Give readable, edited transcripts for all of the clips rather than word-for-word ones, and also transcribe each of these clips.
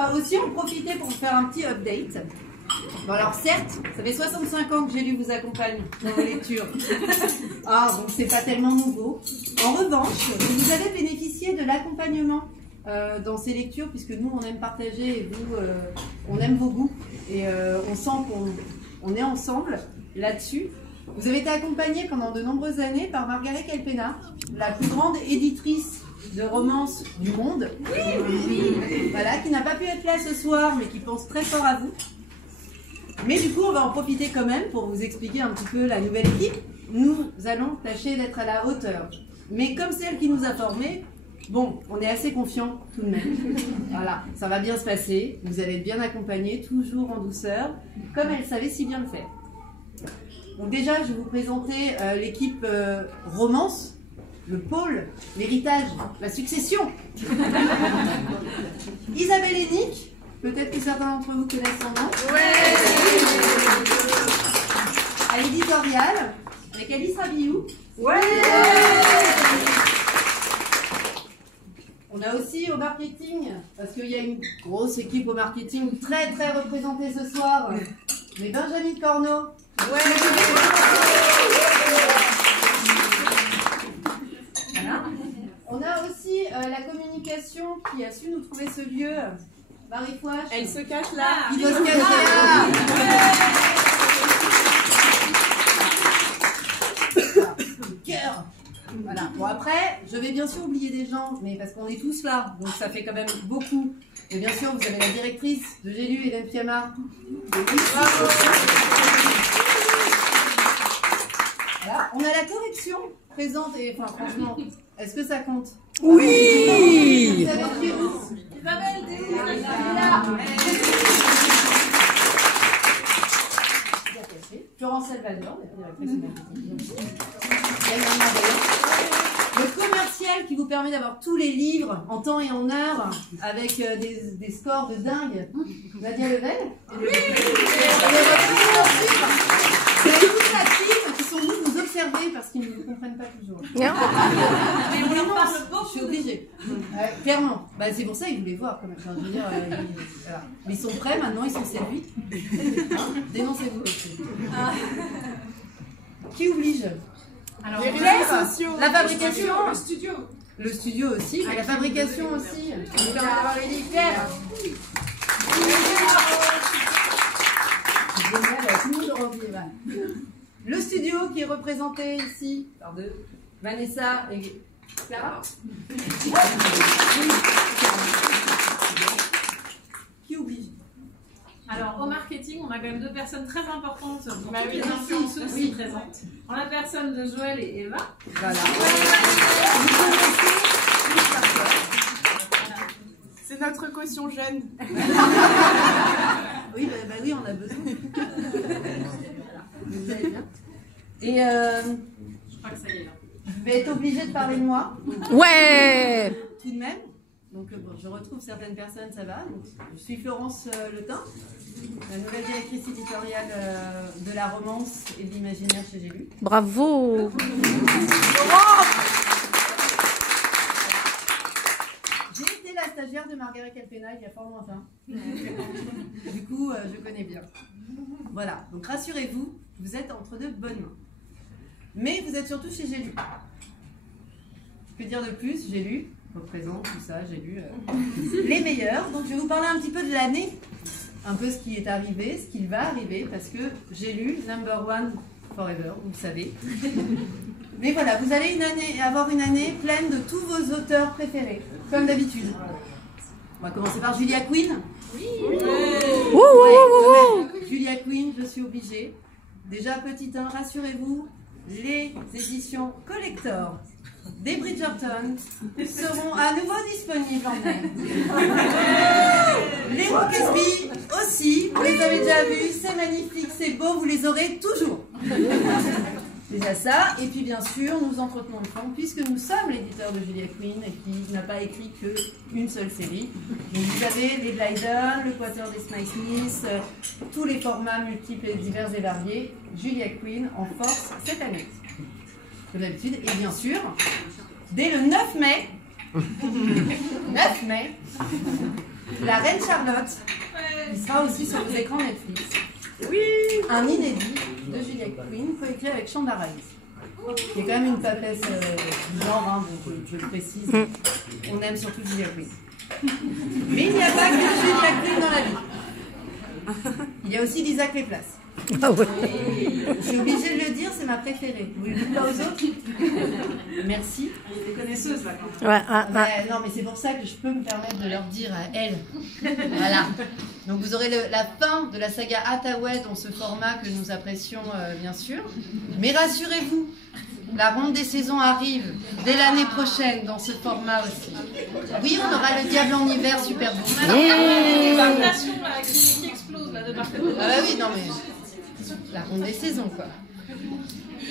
On va aussi en profiter pour faire un petit update. Bon alors certes, ça fait 65 ans que J'ai lu vous accompagne dans vos lectures. Ah, donc c'est pas tellement nouveau. En revanche, vous avez bénéficié de l'accompagnement dans ces lectures, puisque nous on aime partager et vous, on aime vos goûts. Et on sent qu'on est ensemble là-dessus. Vous avez été accompagné pendant de nombreuses années par Margaret Kelpena, la plus grande éditrice de romances du monde. Voilà, qui n'a pas pu être là ce soir, mais qui pense très fort à vous. Mais du coup, on va en profiter quand même pour vous expliquer un petit peu la nouvelle équipe. Nous allons tâcher d'être à la hauteur. Mais comme c'est elle qui nous a formés, bon, on est assez confiants tout de même. Voilà, ça va bien se passer. Vous allez être bien accompagnés, toujours en douceur, comme elle savait si bien le faire. Donc déjà, je vais vous présenter l'équipe romance, le pôle, l'héritage, la succession. Isabelle et Nick. Peut-être que certains d'entre vous connaissent son nom. Ouais. À l'éditorial, avec Alice Rabiou. Ouais. On a aussi au marketing, parce qu'il y a une grosse équipe au marketing très très représentée ce soir. Mais Benjamin Corneau. Ouais. Voilà. On a aussi la communication qui a su nous trouver ce lieu. Marie Fouache. Elle se cache là. Il doit se cacher là. Le cœur. Voilà. Bon après, je vais bien sûr oublier des gens, mais parce qu'on est tous là, donc ça fait quand même beaucoup. Et bien sûr, vous avez la directrice de J'ai lu, Hélène Piamard. Voilà. On a la correction présente et enfin franchement, est-ce que ça compte? Oui. Isabelle, Florence Salvador, le commercial qui vous permet d'avoir tous les livres en temps et en heure avec des scores de dingue. Nadia Level. Et toute la team qui sont venus nous observer parce qu'ils ne nous comprennent pas toujours. Mais on leur parle beaucoup. Je suis obligée. Clairement. Bah, c'est pour ça qu'ils voulaient voir quand même. Enfin, je veux dire, voilà. Mais ils sont prêts maintenant, ils sont séduits. Dénoncez-vous aussi. Qui oblige? Alors, les réseaux sociaux. La fabrication. Le studio. Le studio aussi, mais la fabrication aussi. On va avoir les livres. Le studio qui est représenté ici par Vanessa et Clara. Qui oblige? Alors, au marketing, on a quand même deux personnes très importantes pour toutes les influenceuses qui présentes. En la personne de Joël et Eva. Voilà. C'est notre caution jeune. Oui, bah oui, on a besoin. Vous allez bien. Et je crois que ça y est là. Je vais être obligée de parler de moi. Ouais. Tout de même. Donc bon, je retrouve certaines personnes, ça va. Donc, je suis Florence Letin, la nouvelle directrice éditoriale de la romance et de l'imaginaire chez J'ai lu. Bravo. J'ai été la stagiaire de Margaret Kelpena il y a fort lointain. Du coup, je connais bien. Voilà, donc rassurez-vous, vous êtes entre de bonnes mains. Mais vous êtes surtout chez J'ai lu. Que dire de plus? J'ai lu, représente tout ça, J'ai lu les meilleurs. Donc je vais vous parler un petit peu de l'année, un peu ce qui est arrivé, ce qui va arriver, parce que J'ai lu, number one forever, vous le savez. Mais voilà, vous allez avoir une année pleine de tous vos auteurs préférés, comme d'habitude. On va commencer par Julia Quinn. Oui. Julia Quinn, je suis obligée. Déjà, petit 1, rassurez-vous, les éditions collector des Bridgerton seront à nouveau disponibles en mai. Les Rokesby aussi, vous les avez déjà vus, c'est magnifique, c'est beau, vous les aurez toujours. Déjà ça, et puis bien sûr, nous entretenons le fond, puisque nous sommes l'éditeur de Julia Quinn, et qui n'a pas écrit qu'une seule série. Donc vous avez les Blyden, le Quater des Smith, tous les formats multiples et divers et variés. Julia Quinn en force cette année, comme d'habitude. Et bien sûr, dès le 9 mai, La Reine Charlotte, il sera aussi sur vos écrans Netflix. Oui. Un inédit de Julia Quinn, coécrit avec Shonda Rhimes, qui est quand même une papesse du genre, hein, donc je le précise. On aime surtout Julia Quinn. Mais il n'y a pas que Julia Quinn dans la vie. Il y a aussi Lisa Kleypas. Ah ouais. Je suis obligée de le dire, c'est ma préférée. Vous ne le dites pas aux autres? Merci. Des connaisseuses là quand Ouais, Non, mais c'est pour ça que je peux me permettre de leur dire à elles. Voilà. Donc vous aurez la fin de la saga Hathaway dans ce format que nous apprécions bien sûr. Mais rassurez-vous, la ronde des saisons arrive dès l'année prochaine dans ce format aussi. Oui, on aura le Diable en hiver super beau. des variations là, qui explosent là de part et d'autre. Ah bah oui, non mais la ronde des saisons quoi.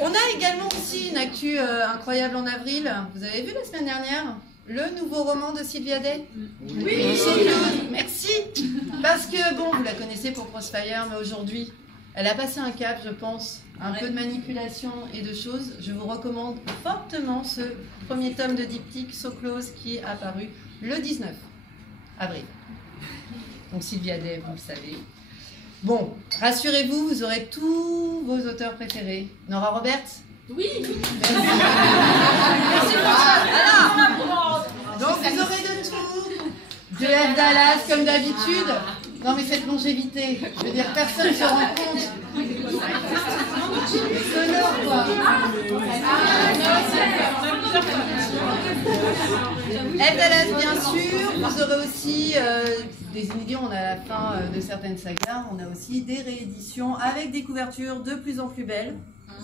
On a également aussi une actu incroyable en avril. Vous avez vu la semaine dernière le nouveau roman de Sylvia Day? Oui. Merci. Parce que bon, vous la connaissez pour Crossfire, mais aujourd'hui, elle a passé un cap, je pense, un peu de manipulation et de choses. Je vous recommande fortement ce premier tome de diptyque So Close qui est apparu le 19 avril. Donc Sylvia Day, vous le savez. Bon, rassurez-vous, vous aurez tous vos auteurs préférés. Nora Roberts? Oui. Merci pour ça. Donc vous aurez de tout. De F. Dallas comme d'habitude. Non mais cette longévité, je veux dire, personne ne se rend compte. Sonore quoi. F. Dallas bien sûr. Vous aurez aussi des inédits, on a la fin de certaines sagas. On a aussi des rééditions avec des couvertures de plus en plus belles.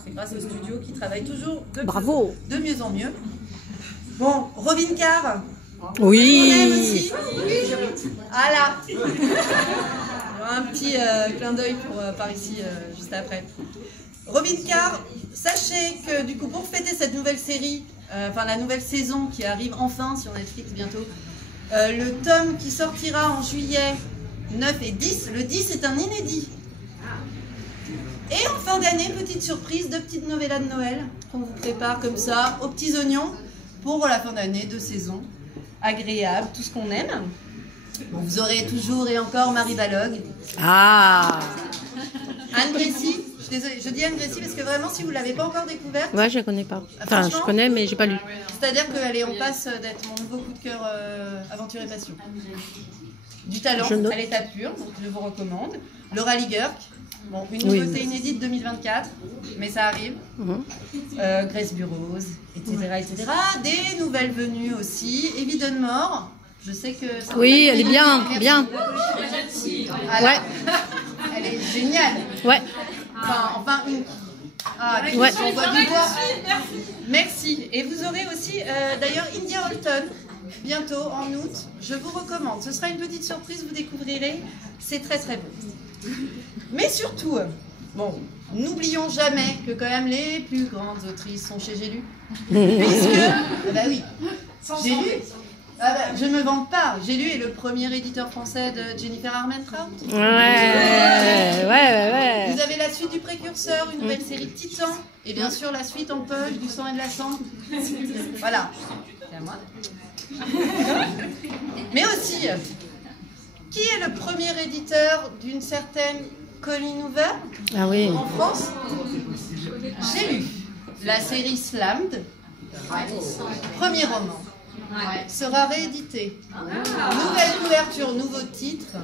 C'est grâce au studio qui travaille toujours de mieux en mieux. Bon, Robin Carr. Oui. On aime aussi. Voilà. Il y aura un petit clin d'œil par ici juste après. Robin Carr, sachez que du coup pour fêter cette nouvelle série, enfin la nouvelle saison qui arrive enfin sur Netflix bientôt, le tome qui sortira en juillet 9 et 10, le 10 est un inédit. Et en fin d'année, petite surprise, 2 petites novellas de Noël qu'on vous prépare comme ça, aux petits oignons, pour la fin d'année, de saison, agréable, tout ce qu'on aime. Bon, vous aurez toujours et encore Marie Balog. Ah. Anne Gressy, je suis désolée, je dis Anne Gressy parce que vraiment, si vous ne l'avez pas encore découverte... Ouais, je la connais pas. Enfin, je connais, mais j'ai pas lu. C'est-à-dire qu'on passe d'être mon nouveau coup de cœur aventure et passion. Du talent, à l'état pur, donc je vous recommande. Laura Ligurk. Bon, une nouveauté inédite 2024, mais ça arrive. Grace Burroughs, etc., etc. Des nouvelles venues aussi. Evie Dunmore, je sais que... Ça elle est bien, bien. Ouais. Elle est géniale. Ouais. Enfin une... Ah, ouais. On voit du bois. Merci. Et vous aurez aussi, d'ailleurs, India Holton, bientôt, en août. Je vous recommande. Ce sera une petite surprise, vous découvrirez. C'est très, très beau. Mais surtout, bon, n'oublions jamais que quand même les plus grandes autrices sont chez J'ai lu. Puisque, bah oui, J'ai lu. Je ne me vante pas. J'ai lu est le premier éditeur français de Jennifer Armentrout. Ouais. Vous avez la suite du Précurseur, une nouvelle série de Titans, et bien sûr la suite en poche du sang et de la cendre. Voilà. C'est à moi. Mais aussi, qui est le premier éditeur d'une certaine Colleen Hoover en France? J'ai lu la série Slammed, premier roman. Sera réédité. Nouvelle couverture, nouveau titre.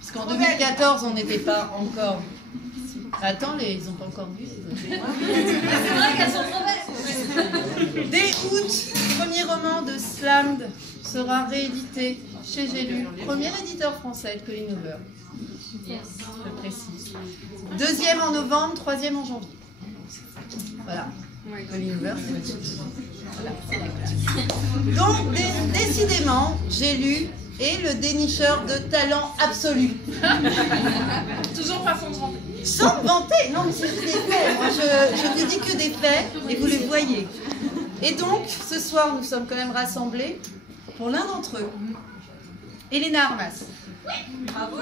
Parce qu'en 2014, on n'était pas encore. Attends, ils n'ont pas encore vu. C'est vrai qu'elles sont trop belles. Dès août, premier roman de Slammed sera réédité chez J'ai lu. Premier éditeur français de Colleen Hoover. Je précise. Deuxième en novembre, troisième en janvier. Voilà. Colleen Hoover, c'est voilà. Donc, décidément, J'ai lu est le dénicheur de talent absolu. Toujours façon de vanter. Sans me vanter, non mais c'est juste des faits. Moi, je vous dis que des faits et vous les voyez. Et donc, ce soir, nous sommes quand même rassemblés pour l'un d'entre eux. Elena Armas. Bravo.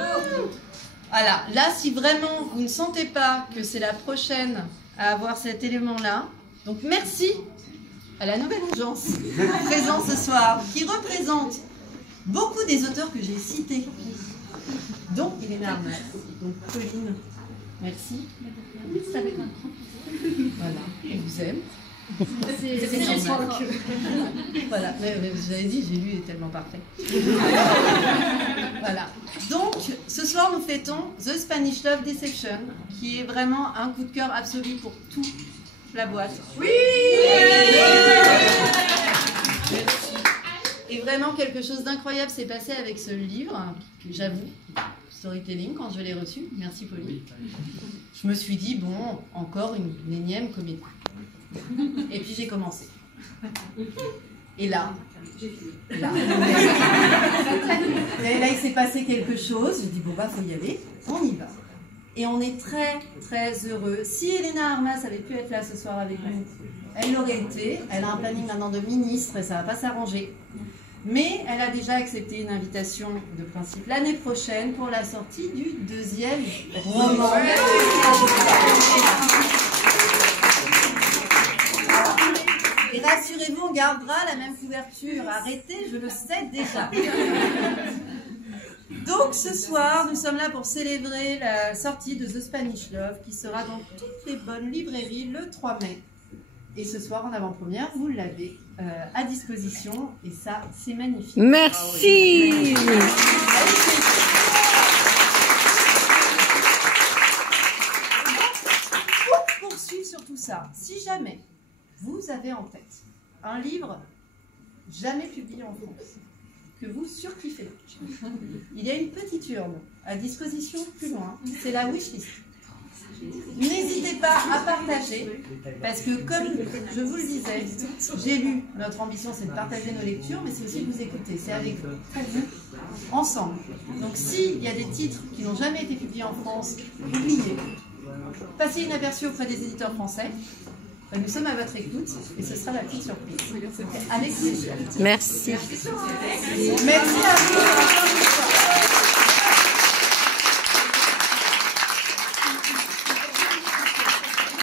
Voilà, là, si vraiment vous ne sentez pas que c'est la prochaine à avoir cet élément-là, donc merci à la Nouvelle Agence présente ce soir, qui représente beaucoup des auteurs que j'ai cités, dont Elena Armas. Donc Pauline, merci. Voilà, on vous aime. C'est normal. Voilà, mais vous avez dit, j'ai lu, est tellement parfait. Voilà. Donc, ce soir, nous fêtons The Spanish Love Deception, qui est vraiment un coup de cœur absolu pour toute la boîte. Oui. Et vraiment, quelque chose d'incroyable s'est passé avec ce livre, que j'avoue, storytelling, quand je l'ai reçu. Merci, Pauline. Je me suis dit, bon, encore une énième comédie. Et puis j'ai commencé. Et là, il s'est passé quelque chose. J'ai dit, bon, bah, faut y aller, on y va. Et on est très, très heureux. Si Elena Armas avait pu être là ce soir avec nous, elle l'aurait été. Elle a un planning maintenant de ministre et ça ne va pas s'arranger. Mais elle a déjà accepté une invitation de principe l'année prochaine pour la sortie du 2e roman. Et rassurez-vous, on gardera la même couverture. Arrêtez, je le sais déjà. Donc ce soir, nous sommes là pour célébrer la sortie de The Spanish Love qui sera dans toutes les bonnes librairies le 3 mai. Et ce soir, en avant-première, vous l'avez à disposition. Et ça, c'est magnifique. Merci. Pour poursuivre sur tout ça, si jamais vous avez en tête un livre jamais publié en France, que vous surkiffez, il y a une petite urne à disposition plus loin, c'est la wishlist. N'hésitez pas à partager, parce que comme je vous le disais, j'ai lu, notre ambition c'est de partager nos lectures, mais c'est aussi de vous écouter, c'est avec vous, ensemble. Donc s'il y a des titres qui n'ont jamais été publiés en France, oubliez, passez inaperçu auprès des éditeurs français. Nous sommes à votre écoute et ce sera la petite surprise. Avec plaisir. Merci. Merci à vous.